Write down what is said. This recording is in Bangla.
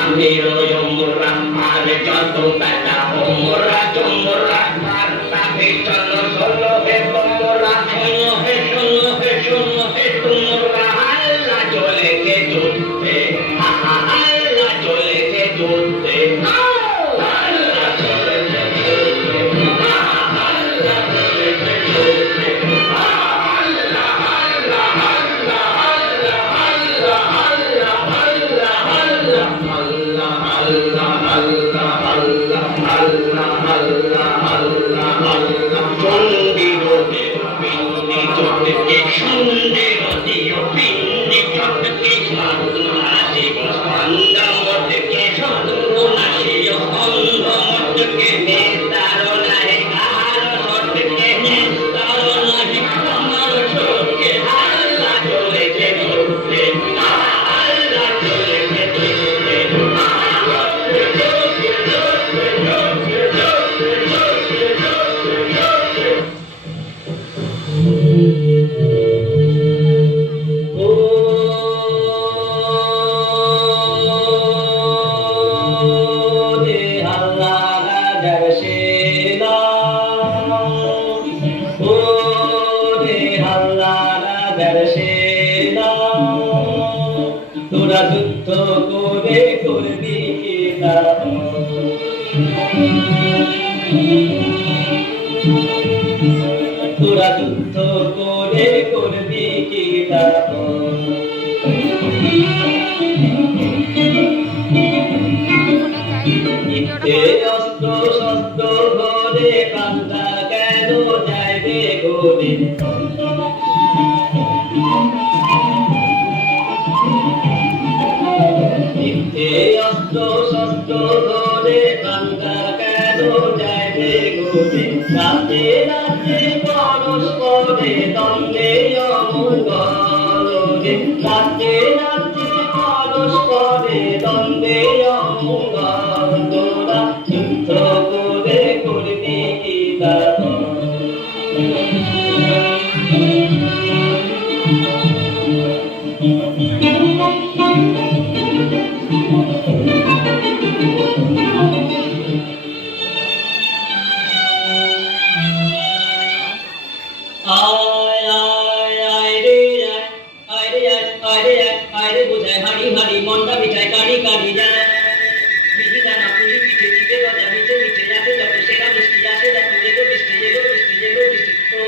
আমির ওমরা আর যত বেটা ওমরা তোমরা মার তাকে চলো চলো হে তোমরা শোনো হে শোনো হে শোনো হে তোমরা আল্লাহ চলেছে যুদ্ধে আল্লাহ চলেছে যুদ্ধে আল্লাহ চলেছে যুদ্ধে আল্লাহ চলেছে যুদ্ধে তোরা যুদ্ধ করে করবি না তোরা যুদ্ধ করে করবি না অস্ত্র শস্ত্র ধরে বান্দা কেন যাইবে গোলে অস্ত্র শস্ত্র ধরে বান্দা কেন যাইবে গোলে রাতে রাতে পরস্পরে দ্বন্দ্বে অমঙ্গল রাতে রাতে পরস্পরে দ্বন্দ্বে অমঙ্গল তোরা যুদ্ধ করে করবি না মনটা মিঠাই কারি কারি যায় বিধি দানা পুরি পিঠে পিঠে গজা মিঠে মিঠে যাতে যত সেরা মিষ্টি আসে দেখো যেগো বৃষ্টি যেগো বৃষ্টি যেগো বৃষ্টি ও